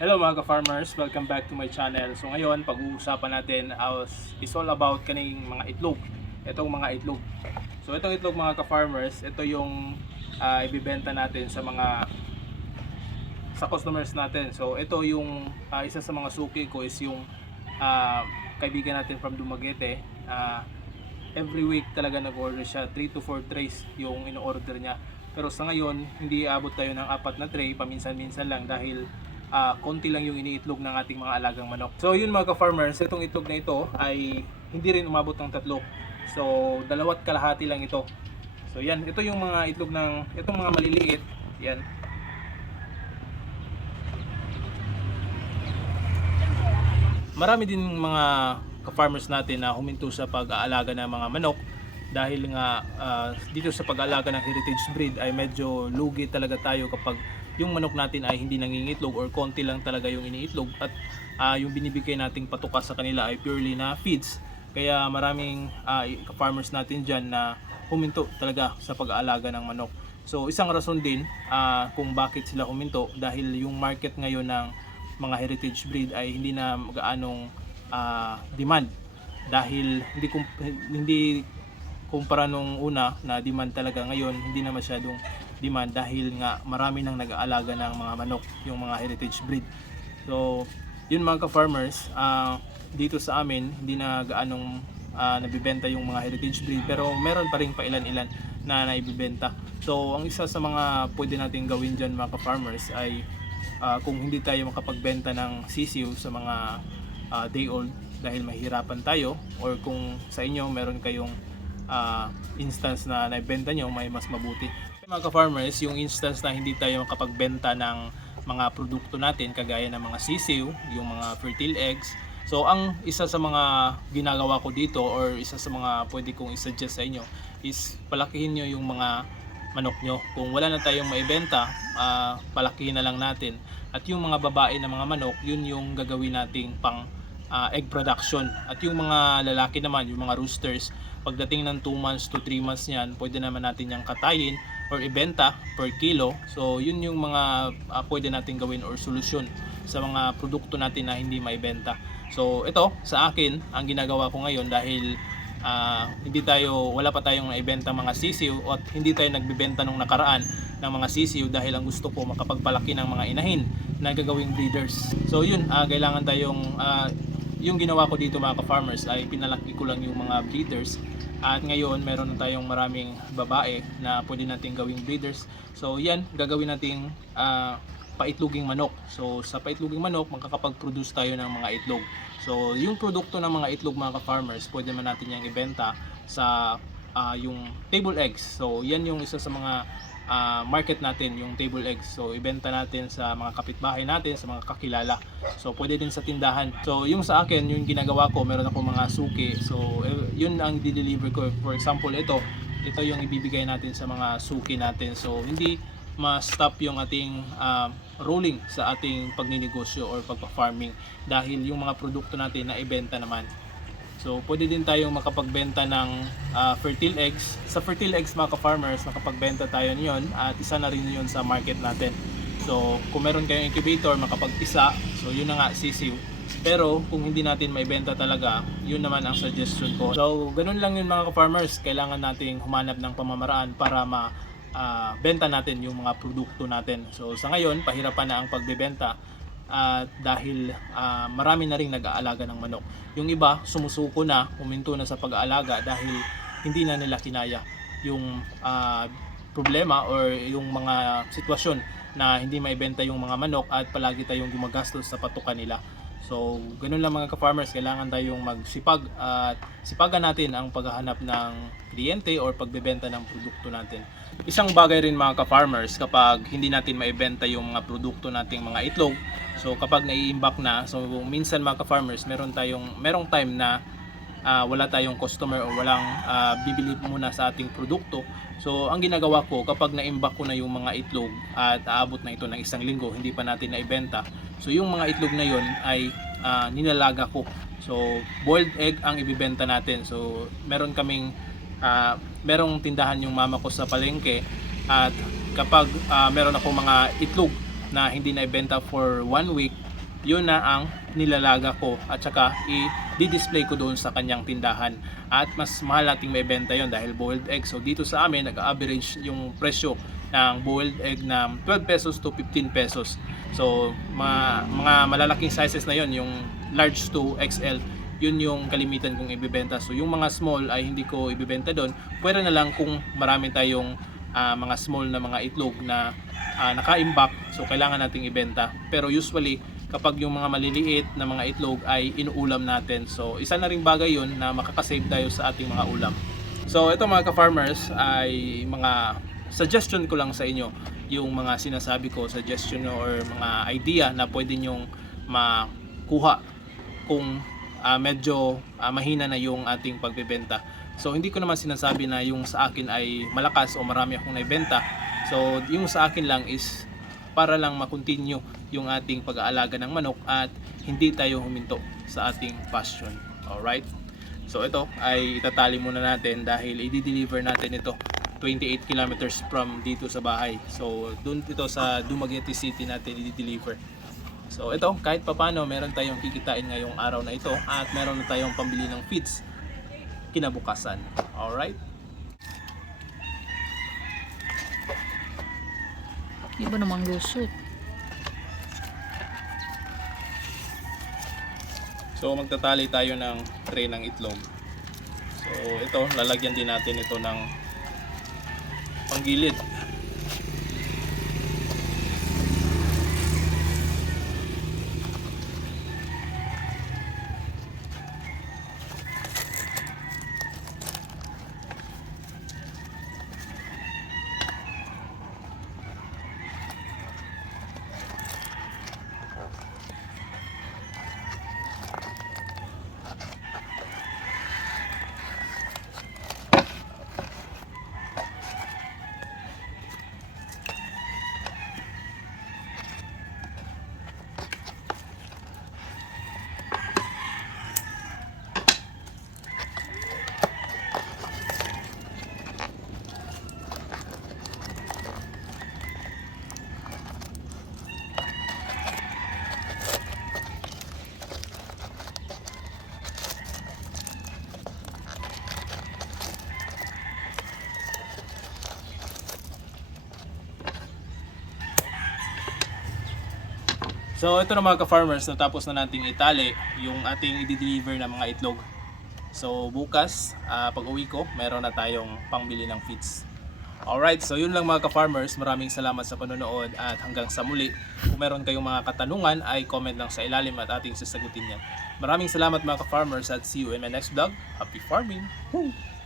Hello mga ka-farmers, welcome back to my channel. So ngayon, pag-uusapan natin is, all about kaning mga itlog. Itong mga itlog. So itong itlog mga ka-farmers, ito yung ah, ibibenta natin sa mga sa customers natin. So ito yung ah, isa sa mga suki ko is yung ah, kaibigan natin from Dumaguete. Ah, every week talaga nag-order siya, 3 to 4 trays yung in-order niya. Pero sa ngayon, hindi aabot tayo ng apat na tray, paminsan-minsan lang dahil ah, konti lang yung iniitlog ng ating mga alagang manok. So yun mga ka-farmers, itong itlog na ito ay hindi rin umabot ng tatlo. So dalawat kalahati lang ito. So yan, ito yung mga itlog ng, itong mga maliliit, yan. Marami din mga ka-farmers natin na huminto sa pag-aalaga ng mga manok dahil nga ah, dito sa pag-aalaga ng heritage breed ay medyo lugi talaga tayo kapag yung manok natin ay hindi nangingitlog or konti lang talaga yung iniitlog at ah, yung binibigay nating patuka sa kanila ay purely na feeds. Kaya maraming ah, ka-farmers natin dyan na huminto talaga sa pag-aalaga ng manok. So isang rason din ah, kung bakit sila huminto dahil yung market ngayon ng mga heritage breed ay hindi na gaanong ah, demand. Dahil hindi hindi kumpara nung una na demand talaga ngayon hindi na masyadong demand dahil nga marami nang nag-aalaga ng mga manok yung mga heritage breed. So yun mga ka-farmers ah, dito sa amin hindi na gaanong ah, nabibenta yung mga heritage breed pero meron pa rin pailan-ilan na naibibenta. So ang isa sa mga pwede natin gawin dyan mga ka-farmers ay ah, kung hindi tayo makapagbenta ng sisiw sa mga ah, day old dahil mahirapan tayo or kung sa inyo meron kayong ah, instance na naibenta nyo may mas mabuti mga ka-farmers yung instance na hindi tayo makapagbenta ng mga produkto natin kagaya ng mga sisiw yung mga fertile eggs so ang isa sa mga ginagawa ko dito or isa sa mga pwede kong isuggest sa inyo is palakihin nyo yung mga manok nyo. Kung wala na tayong maibenta, ah, palakihin na lang natin. At yung mga babae na mga manok, yun yung gagawin nating pang ah, egg production. At yung mga lalaki naman, yung mga roosters, pagdating ng 2 months to 3 months niyan, pwede naman natin yung katayin or ibenta per kilo. So yun yung mga ah, pwede natin gawin or solusyon sa mga produkto natin na hindi maibenta. So ito, sa akin, ang ginagawa ko ngayon dahil ah, hindi tayo wala pa tayong naibenta mga sisiw at hindi tayo nagbebenta nung nakaraan ng mga sisiw dahil ang gusto ko makapagpalaki ng mga inahin na gagawing breeders. So yun, ah, kailangan tayong ah, yung ginawa ko dito mga ka-farmers ay pinalaki ko lang yung mga breeders at ngayon meron na tayong maraming babae na pwede nating gawing breeders. So yan, gagawin nating ah, paitloging manok. So sa paitloging manok, makakapag-produce tayo ng mga itlog. So yung produkto ng mga itlog mga ka-farmers, pwede man natin yung ibenta sa ah, yung table eggs. So yan yung isa sa mga ah, market natin, yung table eggs. So ibenta natin sa mga kapitbahay natin, sa mga kakilala. So pwede din sa tindahan. So yung sa akin, yung ginagawa ko, meron ako mga suki. So eh, yun ang di-deliver ko. For example, ito, ito yung ibibigay natin sa mga suki natin. So hindi ma-stop yung ating ah, rolling sa ating pagninegosyo or pagpa-farming dahil yung mga produkto natin na ibenta naman. So, pwede din tayong makapagbenta ng ah, fertile eggs. Sa fertile eggs mga ka-farmers, makapagbenta tayo niyon at isa na rin yun sa market natin. So, kung meron kayong incubator, makapagpisa, so yun na nga, sisiw. Pero kung hindi natin maibenta talaga, yun naman ang suggestion ko. So, ganun lang yun mga ka-farmers. Kailangan nating humanap ng pamamaraan para ma ah, benta natin yung mga produkto natin. So, sa ngayon, pahirapan na ang pagbebenta at dahil ah, marami na rin nag-aalaga ng manok. Yung iba sumusuko na, huminto na sa pag-aalaga dahil hindi na nila kinaya yung ah, problema or yung mga sitwasyon na hindi maibenta yung mga manok at palagi tayong gumagastos sa patukan nila. So, ganun lang mga ka-farmers, kailangan tayong magsipag at sipagan natin ang paghahanap ng kliyente or pagbebenta ng produkto natin. Isang bagay rin mga ka-farmers kapag hindi natin maibenta yung mga produkto nating mga itlog. So, kapag nai-imbak na, so minsan mga ka-farmers, meron tayong merong time na ah, wala tayong customer o walang ah, bibili muna sa ating produkto. So, ang ginagawa ko kapag na-imbak ko na yung mga itlog at aabot na ito ng isang linggo, hindi pa natin naibenta. So, yung mga itlog na yon ay ah, ninalaga ko. So, boiled egg ang ibibenta natin. So, meron kaming ah, merong tindahan yung mama ko sa palengke at kapag ah, meron ako mga itlog na hindi na ibenta for one week, yun na ang nilalaga ko at saka i-display ko doon sa kanyang tindahan. At mas mahal nating may benta yon dahil boiled egg. So dito sa amin, nag-average yung presyo ng boiled egg na 12 pesos to 15 pesos. So mga, mga malalaking sizes na yon yung large to XL, yun yung kalimitan kong ibibenta. So yung mga small ay hindi ko ibibenta doon. Pwede na lang kung marami tayong ah, mga small na mga itlog na ah, naka-imbak, so kailangan nating ibenta. Pero usually, kapag yung mga maliliit na mga itlog ay inuulam natin. So isa na ring bagay yun na makakasave tayo sa ating mga ulam. So ito mga ka-farmers ay mga suggestion ko lang sa inyo yung mga sinasabi ko, suggestion or mga idea na pwede nyong makuha kung ah, medyo ah, mahina na yung ating pagbebenta. So hindi ko naman sinasabi na yung sa akin ay malakas o marami akong naibenta. So yung sa akin lang is para lang makontinue yung ating pag-aalaga ng manok at hindi tayo huminto sa ating passion. Alright? So ito ay itatali muna natin dahil i-deliver natin ito 28 kilometers from dito sa bahay. So doon dito sa Dumaguete City natin i-deliver. So ito, kahit papano meron tayong kikitain ngayong araw na ito at meron na tayong pambili ng feeds kinabukasan. Alright? Iba namang lusot. So magtatali tayo ng tray ng itlog. So ito, lalagyan din natin ito ng panggilid. So ito na mga ka-farmers, natapos na nating itali yung ating i-deliver na mga itlog. So bukas, ah, pag uwi ko, meron na tayong pangbili ng feeds. Alright, so yun lang mga ka-farmers. Maraming salamat sa panonood at hanggang sa muli. Kung meron kayong mga katanungan ay comment lang sa ilalim at ating sasagutin yan. Maraming salamat mga ka-farmers at see you in my next vlog. Happy farming! Woo!